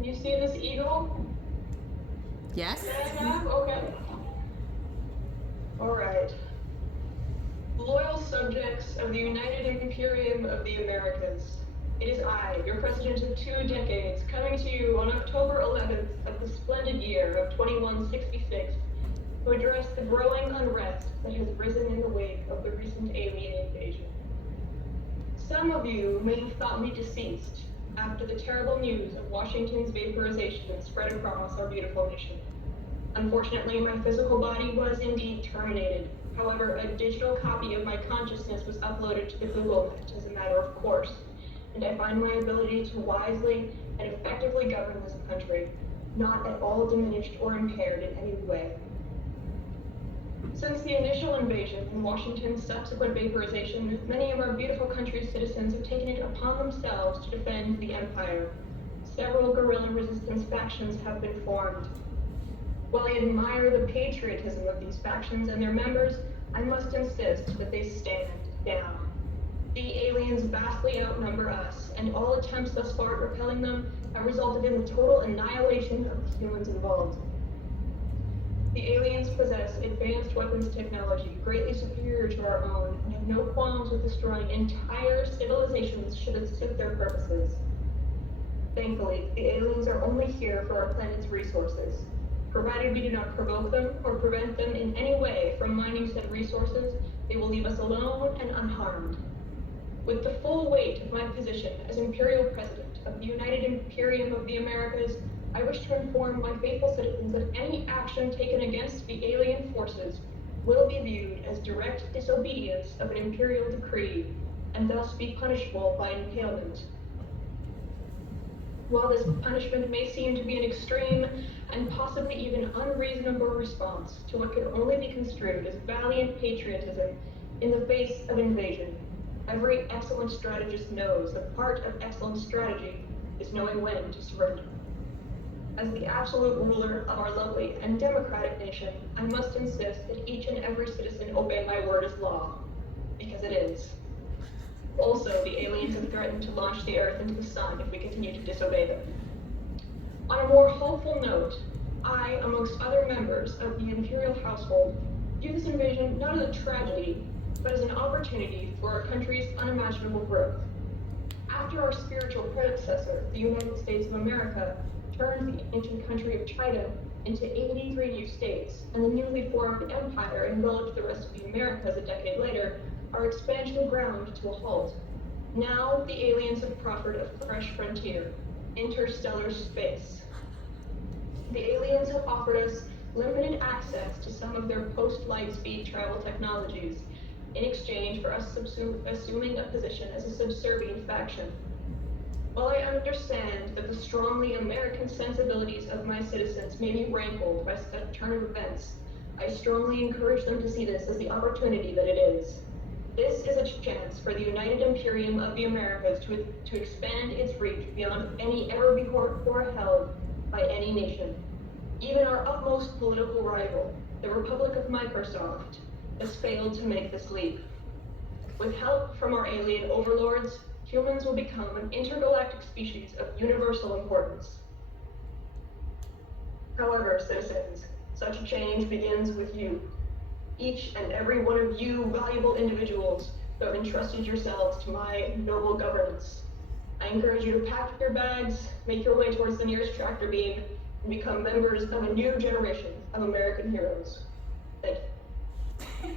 Can you see this eagle? Yes? Okay. Alright. Loyal subjects of the United Imperium of the Americas. It is I, your president of 2 decades, coming to you on October 11th of the splendid year of 2166 to address the growing unrest that has risen in the wake of the recent alien invasion. Some of you may have thought me deceased after the terrible news of Washington's vaporization spread across our beautiful nation. Unfortunately, my physical body was indeed terminated. However, a digital copy of my consciousness was uploaded to the Google Net as a matter of course, and I find my ability to wisely and effectively govern this country not at all diminished or impaired in any way. Since the initial invasion and Washington's subsequent vaporization, many of our beautiful country's citizens have taken it upon themselves to defend the empire. Several guerrilla resistance factions have been formed. While I admire the patriotism of these factions and their members, I must insist that they stand down. The aliens vastly outnumber us, and all attempts thus far at repelling them have resulted in the total annihilation of the humans involved. The aliens possess advanced weapons technology greatly superior to our own and have no qualms with destroying entire civilizations should it suit their purposes. Thankfully, the aliens are only here for our planet's resources. Provided we do not provoke them or prevent them in any way from mining said resources, they will leave us alone and unharmed. With the full weight of my position as Imperial President of the United Imperium of the Americas, I wish to inform my faithful citizens that any action taken against the alien forces will be viewed as direct disobedience of an imperial decree, and thus be punishable by impalement. While this punishment may seem to be an extreme and possibly even unreasonable response to what can only be construed as valiant patriotism in the face of invasion, every excellent strategist knows that part of excellent strategy is knowing when to surrender. As the absolute ruler of our lovely and democratic nation, I must insist that each and every citizen obey my word as law, because it is. Also, the aliens have threatened to launch the Earth into the sun if we continue to disobey them. On a more hopeful note, I, amongst other members of the imperial household, view this invasion not as a tragedy, but as an opportunity for our country's unimaginable growth. After our spiritual predecessor, the United States of America, turned the ancient country of China into 83 new states, and the newly formed empire enveloped the rest of the Americas a decade later, our expansion ground to a halt. Now, the aliens have proffered a fresh frontier, interstellar space. The aliens have offered us limited access to some of their post-light speed travel technologies, in exchange for us assuming a position as a subservient faction. While I understand that the strongly American sensibilities of my citizens may be rankled by such a turn of events, I strongly encourage them to see this as the opportunity that it is. This is a chance for the United Imperium of the Americas to expand its reach beyond any ever before held by any nation. Even our utmost political rival, the Republic of Microsoft, has failed to make this leap. With help from our alien overlords, humans will become an intergalactic species of universal importance. However, citizens, such a change begins with you. Each and every one of you valuable individuals who have entrusted yourselves to my noble governance. I encourage you to pack your bags, make your way towards the nearest tractor beam, and become members of a new generation of American heroes. Thank you.